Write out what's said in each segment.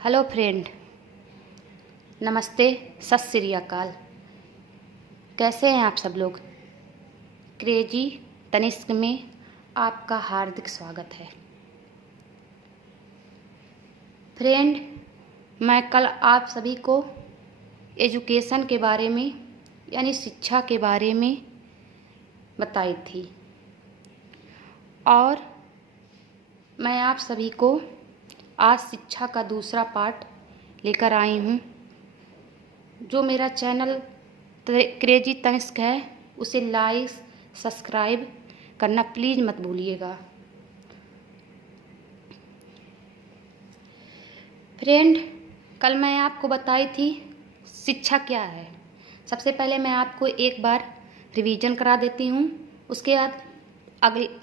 Hello friend, नमस्ते, सत श्री अकाल। कैसे हैं आप सब लोग? क्रेजी तनिष्क में आपका हार्दिक स्वागत है। फ्रेंड, मैं कल आप सभी को एजुकेशन के बारे में यानी शिक्षा के बारे में बताई थी और मैं आप सभी को आज शिक्षा का दूसरा पार्ट लेकर आई हूँ। जो मेरा चैनल क्रेजी तनिष्क है उसे लाइक सब्सक्राइब करना प्लीज़ मत भूलिएगा। फ्रेंड, कल मैं आपको बताई थी शिक्षा क्या है। सबसे पहले मैं आपको एक बार रिवीजन करा देती हूँ, उसके बाद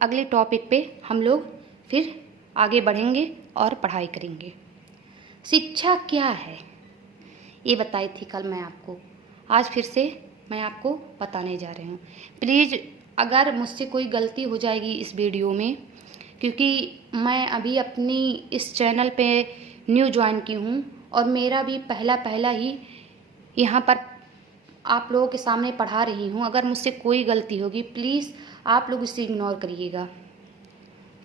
अगले टॉपिक पे हम लोग फिर आगे बढ़ेंगे और पढ़ाई करेंगे। शिक्षा क्या है ये बताई थी कल मैं आपको, आज फिर से मैं आपको बताने जा रही हूँ। प्लीज़ अगर मुझसे कोई गलती हो जाएगी इस वीडियो में, क्योंकि मैं अभी अपनी इस चैनल पे न्यू ज्वाइन की हूँ और मेरा भी पहला ही यहाँ पर आप लोगों के सामने पढ़ा रही हूँ। अगर मुझसे कोई गलती होगी प्लीज़ आप लोग इसे इग्नोर करिएगा।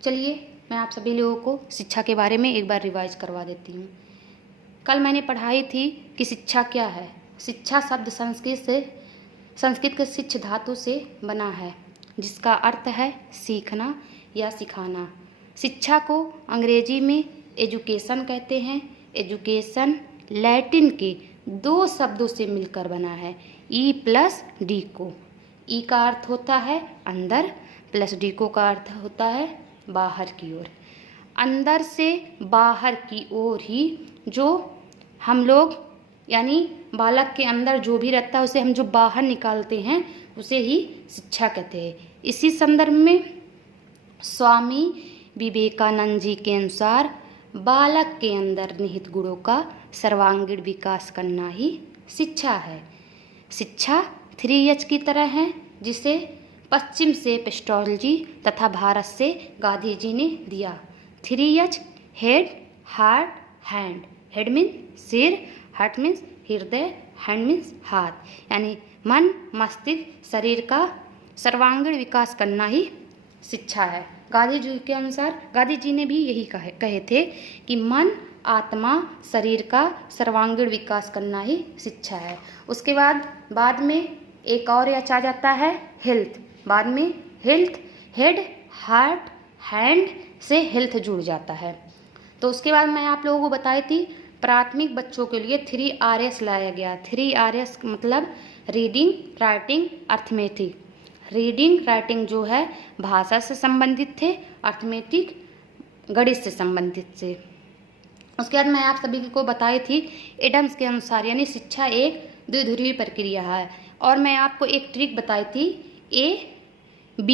चलिए मैं आप सभी लोगों को शिक्षा के बारे में एक बार रिवाइज करवा देती हूँ। कल मैंने पढ़ाई थी कि शिक्षा क्या है। शिक्षा शब्द संस्कृत के शिक्ष धातु से बना है, जिसका अर्थ है सीखना या सिखाना। शिक्षा को अंग्रेजी में एजुकेशन कहते हैं। एजुकेशन लैटिन के दो शब्दों से मिलकर बना है, ई प्लस डी को। ई का अर्थ होता है अंदर, प्लस डी को का अर्थ होता है बाहर की ओर। अंदर से बाहर की ओर ही जो हम लोग यानी बालक के अंदर जो भी रहता है उसे हम जो बाहर निकालते हैं उसे ही शिक्षा कहते हैं। इसी संदर्भ में स्वामी विवेकानंद जी के अनुसार बालक के अंदर निहित गुणों का सर्वांगीण विकास करना ही शिक्षा है। शिक्षा 3H की तरह है, जिसे पश्चिम से एपिस्टोलॉजी तथा भारत से गांधी जी ने दिया। 3H head, heart, hand. Head means सिर, हार्ट मीन्स हृदय, हैंड मीन्स हाथ, यानी मन मस्तिष्क शरीर का सर्वांगीण विकास करना ही शिक्षा है। गांधी जी के अनुसार गांधी जी ने भी यही कहे थे कि मन आत्मा शरीर का सर्वांगीण विकास करना ही शिक्षा है। उसके बाद में एक और एच आ जाता है हेल्थ। बाद में हेल्थ, हेड, हार्ट, हैंड से हेल्थ जुड़ जाता है। तो उसके बाद मैं आप लोगों को बताई थी प्राथमिक बच्चों के लिए 3RS लाया गया। 3RS मतलब reading, writing, arithmetic. Reading writing जो है भाषा से संबंधित थे, अर्थमेटिक गणित से संबंधित थे। उसके बाद मैं आप सभी को बताई थी एडम्स के अनुसार यानी शिक्षा एक द्विध्रुवीय प्रक्रिया है। और मैं आपको एक ट्रिक बताई थी A-B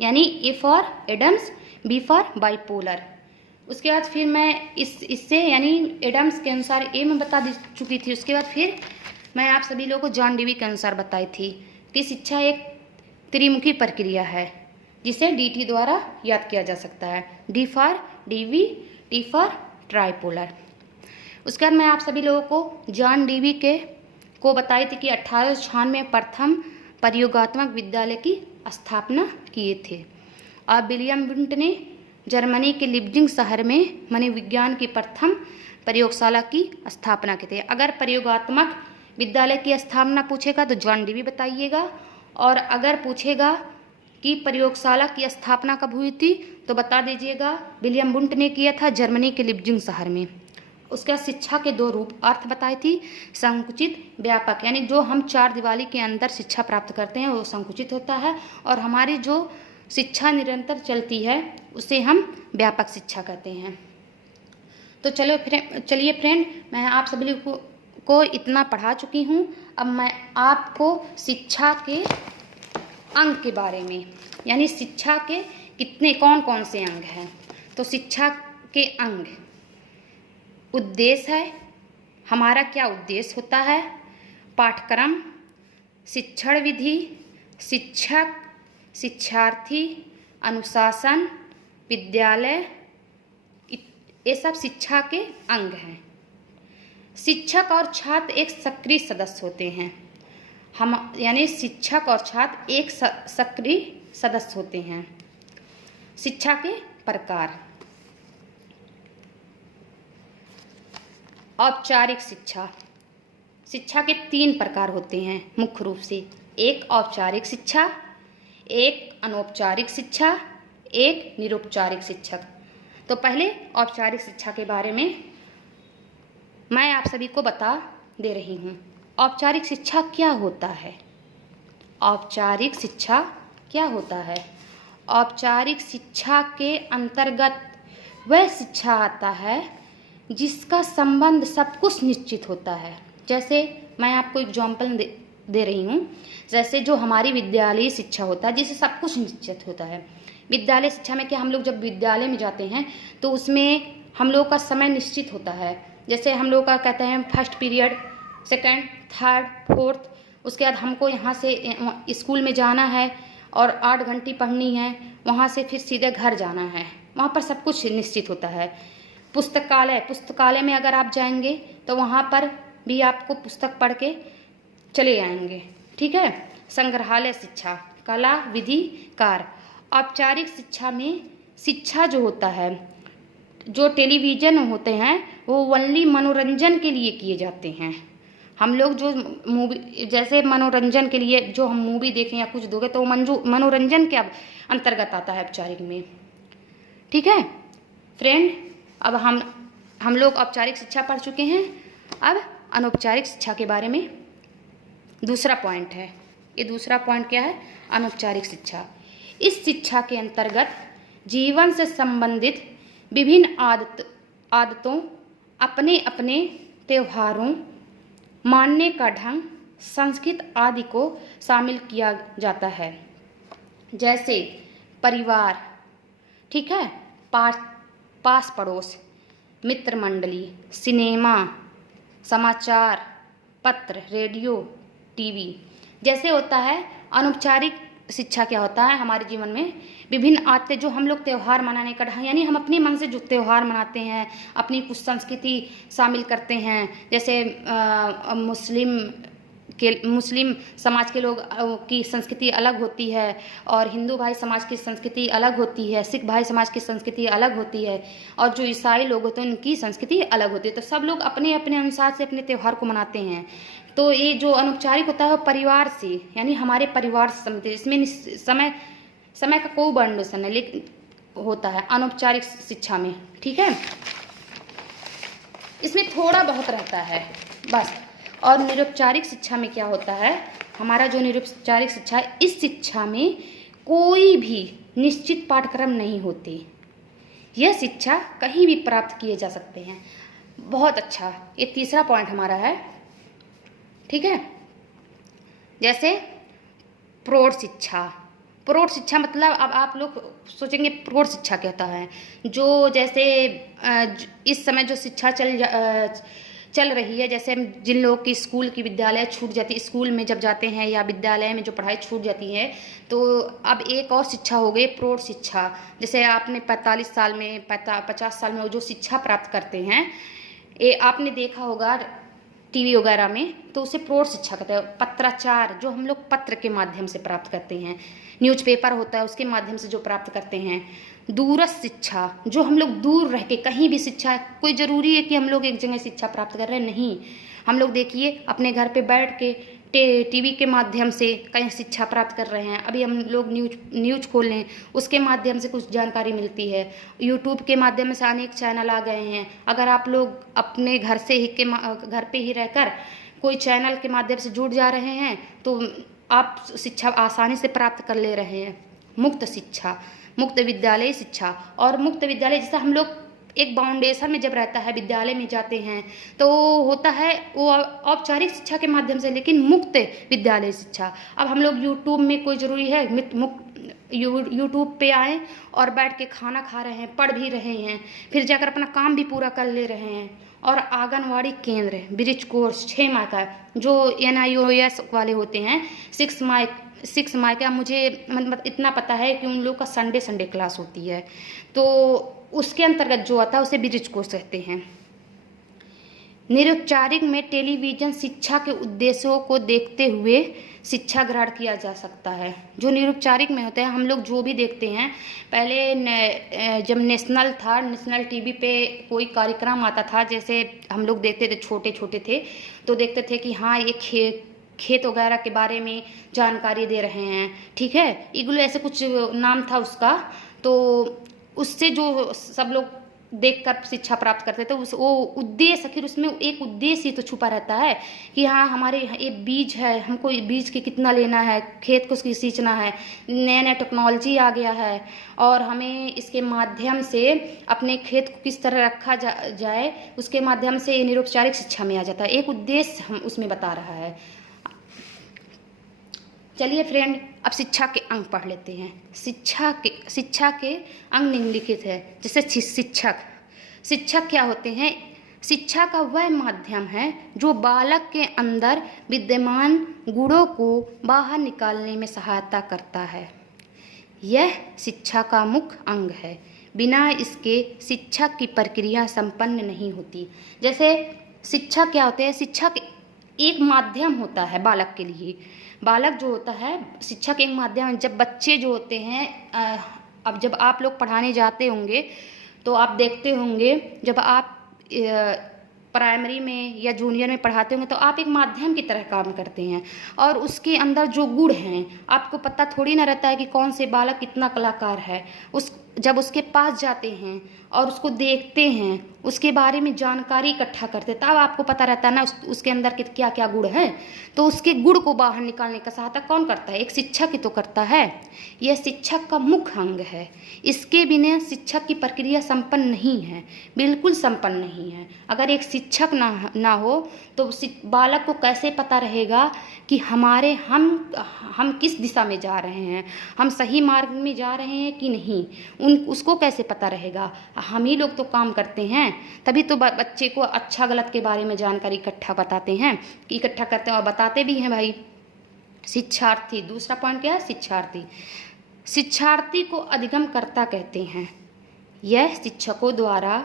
यानी A for Adams, B for bipolar. उसके बाद फिर मैं इससे यानी एडम्स के अनुसार ए में बता चुकी थी। उसके बाद फिर मैं आप सभी लोगों को जॉन डीवी के अनुसार बताई थी कि शिक्षा एक त्रिमुखी प्रक्रिया है, जिसे DT द्वारा याद किया जा सकता है। D for DV, T for tripolar. उसके बाद मैं आप सभी लोगों को जॉन डीवी को बताई थी कि 1896 में प्रथम प्रयोगात्मक विद्यालय की स्थापना किए थे। और विलियम वुंट ने जर्मनी के लिप्जिंग शहर में मनोविज्ञान की प्रथम प्रयोगशाला की स्थापना की थी। अगर प्रयोगात्मक विद्यालय की स्थापना पूछेगा तो जॉन डीवी बताइएगा, और अगर पूछेगा कि प्रयोगशाला की स्थापना कब हुई थी तो बता दीजिएगा विलियम वुंट ने किया था जर्मनी के लिप्जिंग शहर में। उसके बाद शिक्षा के दो रूप अर्थ बताई थी, संकुचित, व्यापक। यानी जो हम 4 दीवारी के अंदर शिक्षा प्राप्त करते हैं वो संकुचित होता है, और हमारी जो शिक्षा निरंतर चलती है उसे हम व्यापक शिक्षा कहते हैं। तो चलिए फ्रेंड, मैं आप सभी को इतना पढ़ा चुकी हूँ। अब मैं आपको शिक्षा के अंग के बारे में यानी शिक्षा के कौन से अंग हैं। तो शिक्षा के अंग, उद्देश्य है, हमारा क्या उद्देश्य होता है, पाठ्यक्रम, शिक्षण विधि, शिक्षक, शिक्षार्थी, अनुशासन, विद्यालय, ये सब शिक्षा के अंग हैं। शिक्षक और छात्र एक सक्रिय सदस्य होते हैं। हम यानी शिक्षक और छात्र एक सक्रिय सदस्य होते हैं। शिक्षा के प्रकार। औपचारिक शिक्षा। शिक्षा के 3 प्रकार होते हैं मुख्य रूप से। एक औपचारिक शिक्षा, एक अनौपचारिक शिक्षा, एक निरौपचारिक शिक्षक। तो पहले औपचारिक शिक्षा के बारे में मैं आप सभी को बता दे रही हूँ। औपचारिक शिक्षा क्या होता है? औपचारिक शिक्षा क्या होता है? औपचारिक शिक्षा के अंतर्गत वह शिक्षा आता है जिसका संबंध सब कुछ निश्चित होता है। जैसे मैं आपको एग्जाम्पल दे रही हूँ। जैसे जो हमारी विद्यालयी शिक्षा होता है जिससे सब कुछ निश्चित होता है। विद्यालय शिक्षा में क्या, हम लोग जब विद्यालय में जाते हैं तो उसमें हम लोग का समय निश्चित होता है। जैसे हम लोग का कहते हैं first period, second, third, fourth, उसके बाद हमको यहाँ से स्कूल में जाना है और 8 घंटे पढ़नी है, वहाँ से फिर सीधे घर जाना है। वहाँ पर सब कुछ निश्चित होता है। पुस्तकालय में अगर आप जाएंगे तो वहाँ पर भी आपको पुस्तक पढ़ के चले आएंगे। ठीक है। संग्रहालय शिक्षा, कला, विधि, कार्य। औपचारिक शिक्षा में शिक्षा जो होता है, जो टेलीविज़न होते हैं वो ओनली मनोरंजन के लिए किए जाते हैं। हम लोग जो मूवी, जैसे मनोरंजन के लिए जो हम मूवी देखें या कुछ दोगे तो मनोरंजन के अंतर्गत आता है औपचारिक में। ठीक है फ्रेंड, अब हम लोग औपचारिक शिक्षा पढ़ चुके हैं। अब अनौपचारिक शिक्षा के बारे में दूसरा पॉइंट है। ये दूसरा पॉइंट क्या है? अनौपचारिक शिक्षा। इस शिक्षा के अंतर्गत जीवन से संबंधित विभिन्न आदतों, अपने अपने त्योहारों, मानने का ढंग, संस्कृति आदि को शामिल किया जाता है। जैसे परिवार, ठीक है, पास पड़ोस, मित्र मंडली, सिनेमा, समाचार पत्र, रेडियो, टीवी। जैसे होता है अनौपचारिक शिक्षा क्या होता है हमारे जीवन में विभिन्न आते जो हम लोग त्यौहार मनाने का ढंग, यानी हम अपने मन से जो त्यौहार मनाते हैं, अपनी कुछ संस्कृति शामिल करते हैं। जैसे मुस्लिम समाज के लोग की संस्कृति अलग होती है और हिंदू भाई समाज की संस्कृति अलग होती है, सिख भाई समाज की संस्कृति अलग होती है और जो ईसाई लोग होते हैं उनकी संस्कृति अलग होती है। तो सब लोग अपने अपने अनुसार से अपने त्यौहार को मनाते हैं। तो ये जो अनौपचारिक होता है वो परिवार से, यानी हमारे परिवार से संबंधित, इसमें समय का कोई बाउंडेशन है लेकिन होता है अनौपचारिक शिक्षा में। ठीक है, इसमें थोड़ा बहुत रहता है बस। और निरौपचारिक शिक्षा में क्या होता है, हमारा जो निरौपचारिक शिक्षा है, इस शिक्षा में कोई भी निश्चित पाठ्यक्रम नहीं होते। यह शिक्षा कहीं भी प्राप्त किए जा सकते हैं। बहुत अच्छा, ये तीसरा पॉइंट हमारा है। ठीक है, जैसे प्रौढ़ शिक्षा। प्रौढ़ शिक्षा मतलब अब आप लोग सोचेंगे प्रौढ़ शिक्षा क्या होता है। जो जैसे इस समय जो शिक्षा चल रही है, जैसे जिन लोगों की स्कूल की विद्यालय छूट जाती है, स्कूल में जब जाते हैं या विद्यालय में जो पढ़ाई छूट जाती है, तो अब एक और शिक्षा हो गई प्रौढ़ शिक्षा। जैसे आपने 45 साल में 50 साल में जो शिक्षा प्राप्त करते हैं, ये आपने देखा होगा टीवी वगैरह में, तो उसे प्रौढ़ शिक्षा कहते हैं। पत्राचार, जो हम लोग पत्र के माध्यम से प्राप्त करते हैं, न्यूज़पेपर होता है उसके माध्यम से जो प्राप्त करते हैं। दूरस्थ शिक्षा, जो हम लोग दूर रह के कहीं भी शिक्षा, कोई ज़रूरी है कि हम लोग एक जगह शिक्षा प्राप्त कर रहे हैं, नहीं। हम लोग देखिए अपने घर पे बैठ के टीवी के माध्यम से कहीं शिक्षा प्राप्त कर रहे हैं। अभी हम लोग न्यूज़ खोल लें, उसके माध्यम से कुछ जानकारी मिलती है। यूट्यूब के माध्यम से अनेक चैनल आ गए हैं। अगर आप लोग अपने घर पे ही रहकर कोई चैनल के माध्यम से जुड़ जा रहे हैं तो आप शिक्षा आसानी से प्राप्त कर ले रहे हैं। मुक्त शिक्षा, मुक्त विद्यालय शिक्षा। और मुक्त विद्यालय जैसे हम लोग एक बाउंडेशन में जब रहता है, विद्यालय में जाते हैं तो होता है वो औपचारिक शिक्षा के माध्यम से, लेकिन मुक्त विद्यालय शिक्षा। अब हम लोग यूट्यूब में, कोई ज़रूरी है यूट्यूब पे आए और बैठ के खाना खा रहे हैं, पढ़ भी रहे हैं, फिर जाकर अपना काम भी पूरा कर ले रहे हैं। और आंगनवाड़ी केंद्र, ब्रिज कोर्स 6 माह का, जो NIOS वाले होते हैं, 6 माह का, मुझे मतलब इतना पता है कि उन लोग का संडे क्लास होती है, तो उसके अंतर्गत जो आता है उसे ब्रिज कोर्स कहते हैं। निरुपचारिक में टेलीविज़न शिक्षा के उद्देश्यों को देखते हुए शिक्षा ग्रहण किया जा सकता है। जो निरुपचारिक में होते हैं, हम लोग जो भी देखते हैं, पहले जब नेशनल था, नेशनल टीवी पे कोई कार्यक्रम आता था, जैसे हम लोग देखते थे, छोटे छोटे थे तो देखते थे कि हाँ ये खेत वगैरह के बारे में जानकारी दे रहे हैं, ठीक है, इग्लू ऐसे कुछ नाम था उसका। तो उससे जो सब लोग देखकर शिक्षा प्राप्त करते थे, वो उद्देश्य, आखिर उसमें एक उद्देश्य ही तो छुपा रहता है कि हाँ हमारे ये बीज है, हमको बीज के कितना लेना है, खेत को सींचना है, नया नया टेक्नोलॉजी आ गया है और हमें इसके माध्यम से अपने खेत को किस तरह रखा जाए, उसके माध्यम से निरुपचारिक शिक्षा में आ जाता है। एक उद्देश्य हम उसमें बता रहा है। चलिए फ्रेंड, अब शिक्षा के अंग पढ़ लेते हैं। शिक्षा के अंग निम्नलिखित है। जैसे शिक्षक क्या होते हैं? शिक्षा का वह माध्यम है जो बालक के अंदर विद्यमान गुणों को बाहर निकालने में सहायता करता है। यह शिक्षा का मुख्य अंग है। बिना इसके शिक्षा की प्रक्रिया संपन्न नहीं होती। जैसे शिक्षा क्या होते हैं? शिक्षा एक माध्यम होता है बालक के लिए। बालक जो होता है, शिक्षा के एक माध्यम। जब बच्चे जो होते हैं, अब जब आप लोग पढ़ाने जाते होंगे तो आप देखते होंगे, जब आप प्राइमरी में या जूनियर में पढ़ाते होंगे तो आप एक माध्यम की तरह काम करते हैं और उसके अंदर जो गुण हैं आपको पता थोड़ी ना रहता है कि कौन से बालक कितना कलाकार है। जब उसके पास जाते हैं और उसको देखते हैं, उसके बारे में जानकारी इकट्ठा करते हैं, तब आपको पता रहता है ना उसके अंदर के क्या क्या गुण हैं। तो उसके गुण को बाहर निकालने का सहायता कौन करता है? एक शिक्षक ही तो करता है। यह शिक्षक का मुख्य अंग है। इसके बिना शिक्षक की प्रक्रिया संपन्न नहीं है, बिल्कुल संपन्न नहीं है। अगर एक शिक्षक ना हो तो बालक को कैसे पता रहेगा कि हम किस दिशा में जा रहे हैं, हम सही मार्ग में जा रहे हैं कि नहीं, उसको कैसे पता रहेगा? हम ही लोग तो काम करते हैं, तभी तो बच्चे को अच्छा गलत के बारे में जानकारी इकट्ठा करते हैं और बताते भी हैं भाई। शिक्षार्थी, दूसरा पॉइंट क्या है? शिक्षार्थी को अधिगमकर्ता कहते हैं। यह शिक्षकों द्वारा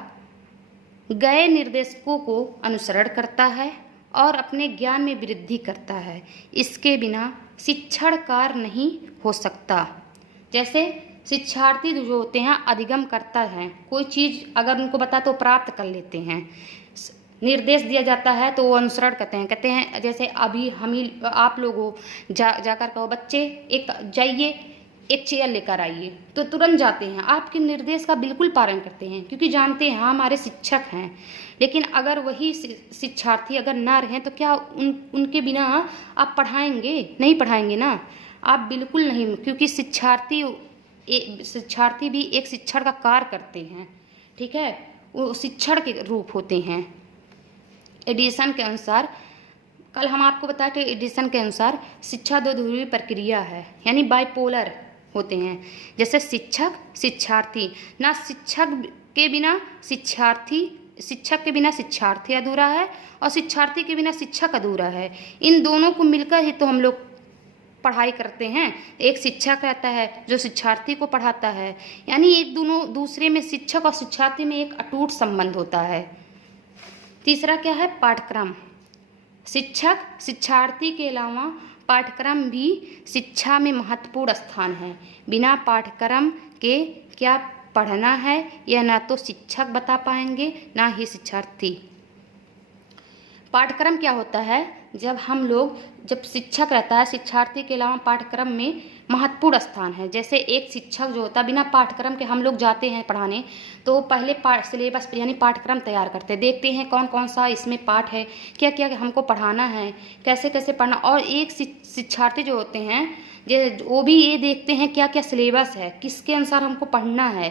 गए निर्देशकों को अनुसरण करता है और अपने ज्ञान में वृद्धि करता है। इसके बिना शिक्षण कार्य नहीं हो सकता। जैसे शिक्षार्थी जो होते हैं अधिगम करता है, कोई चीज़ अगर उनको बता तो प्राप्त कर लेते हैं। निर्देश दिया जाता है तो वो अनुसरण कहते हैं। जैसे अभी आप लोगों जाकर कहो बच्चे जाइए एक चेयर लेकर आइए, तो तुरंत जाते हैं, आपके निर्देश का बिल्कुल पालन करते हैं क्योंकि जानते हैं हमारे शिक्षक हैं। लेकिन अगर वही शिक्षार्थी अगर ना रहें तो क्या उनके बिना आप पढ़ाएंगे? नहीं पढ़ाएंगे ना, आप बिल्कुल नहीं, क्योंकि शिक्षार्थी भी एक शिक्षण का कार्य करते हैं, ठीक है, वो शिक्षण के रूप होते हैं। एडिसन के अनुसार, कल हम आपको बताए थे, एडिसन के अनुसार शिक्षा दो ध्रुवीय प्रक्रिया है, यानी बाइपोलर होते हैं। जैसे शिक्षक शिक्षार्थी, ना शिक्षक के बिना शिक्षार्थी अधूरा है और शिक्षार्थी के बिना शिक्षक अधूरा है। इन दोनों को मिलकर ही तो हम लोग पढ़ाई करते हैं। एक शिक्षक रहता है जो शिक्षार्थी को पढ़ाता है, यानी एक दूसरे में, शिक्षक और शिक्षार्थी में एक अटूट संबंध होता है। तीसरा क्या है? पाठ्यक्रम। शिक्षक शिक्षार्थी के अलावा पाठ्यक्रम भी शिक्षा में महत्वपूर्ण स्थान है। बिना पाठ्यक्रम के क्या पढ़ना है यह ना तो शिक्षक बता पाएंगे ना ही शिक्षार्थी। पाठ्यक्रम क्या होता है? जब शिक्षक रहता है, शिक्षार्थी के अलावा पाठ्यक्रम में महत्वपूर्ण स्थान है। जैसे एक शिक्षक जो होता है, बिना पाठ्यक्रम के हम लोग जाते हैं पढ़ाने तो पहले सिलेबस यानी पाठ्यक्रम तैयार करते हैं, देखते हैं कौन कौन सा इसमें पाठ है, क्या क्या हमको पढ़ाना है, कैसे कैसे पढ़ना। और एक शिक्षार्थी जो होते हैं वो भी ये देखते हैं क्या क्या सिलेबस है, किसके अनुसार हमको पढ़ना है,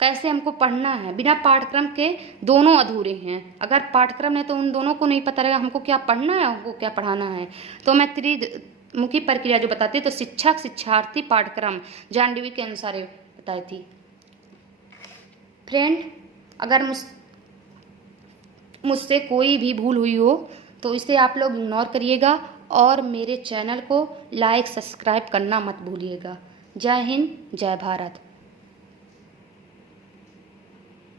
कैसे हमको पढ़ना है। बिना पाठ्यक्रम के दोनों अधूरे हैं। अगर पाठ्यक्रम है तो उन दोनों को नहीं पता रहेगा हमको क्या पढ़ना है, हमको क्या पढ़ाना है। तो मैं त्रिमुखी प्रक्रिया जो बताती तो शिक्षक शिक्षार्थी पाठ्यक्रम जॉन डेवी के अनुसार बताई थी। फ्रेंड, अगर मुझसे कोई भी भूल हुई हो तो इसे आप लोग इग्नोर करिएगा और मेरे चैनल को लाइक सब्सक्राइब करना मत भूलिएगा। जय हिंद, जय भारत।